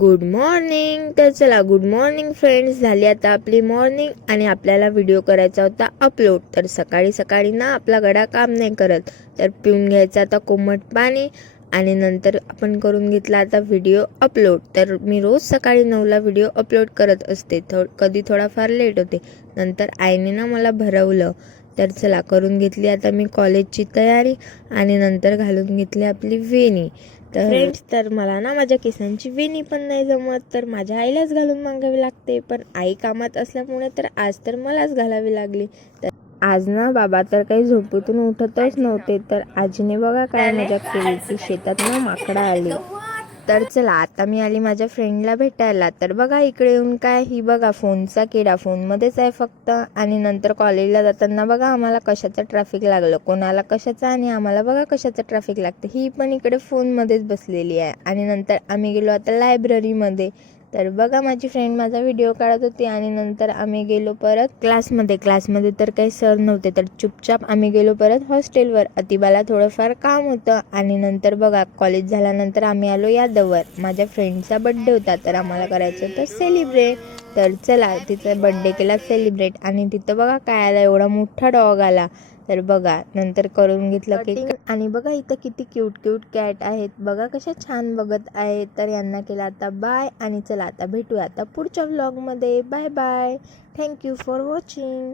Good morning तर चला good morning friends झाली आता आपली मॉर्निंग आणि आपल्याला व्हिडिओ करायचा होता अपलोड तर सकाळी सकाळी ना आपला गडा काम नाही करत. तर पिऊन घ्यायचं आता कोमट पाणी. आणि नंतर आपण करून घेतला आता व्हिडिओ अपलोड तर मी रोज सकाळी नऊला व्हिडिओ अपलोड करत असते. थो कधी थोडाफार लेट होते. नंतर आईने ना मला भरवलं. तर चला करून घेतली आता मी कॉलेजची तयारी आणि नंतर घालून घेतली आपली वेणी. तर फ्रेंड्स तर मला ना माझ्या केसांची वेणी पण नाही जमत. तर माझ्या आईलाच घालून मागावी लागते. पण आई कामात असल्यामुळे तर आज तर मलाच घालावी लागली. तर आज ना बाबा तर काही झोपेतून उठतच नव्हते तर आजीने बघा काय मजा केली. की शेतात ना माकडा आली. तर चला आता मी आली माझ्या फ्रेंडला भेटायला. तर बघा इकडे येऊन काय ही बघा फोनचा किडा. फोनमध्येच आहे फक्त. आणि नंतर कॉलेजला जाताना बघा आम्हाला कशाचं ट्रॅफिक लागलं. कोणाला कशाचं आणि आम्हाला बघा कशाचं ट्रॅफिक लागतं. ही पण इकडे फोनमध्येच बसलेली आहे. आणि नंतर आम्ही गेलो आता लायब्ररीमध्ये तर बघा माझी फ्रेंड माझा व्हिडिओ काढत होती आणि नंतर आम्ही गेलो परत क्लासमध्ये क्लासमध्ये तर काही सर नव्हते तर चुपचाप आम्ही गेलो परत हॉस्टेलवर अतिबाला थोडंफार काम होतं आणि नंतर बघा कॉलेज झाल्यानंतर आम्ही आलो यादववर. माझ्या फ्रेंडचा बड्डे होता तर आम्हाला करायचं होतं सेलिब्रेट तर चला तिचा बड्डे केला सेलिब्रेट आणि तिथं बघा काय आला एवढा मोठा डॉग आला. तर बघा नंतर करून घेतलं केक आणि बघा इथं किती क्यूट क्यूट कॅट आहेत. बघा कशा छान बघत आहेत. तर यांना केला आता बाय आणि चला आता भेटूया आता पुढच्या व्लॉगमध्ये bye bye thank you for watching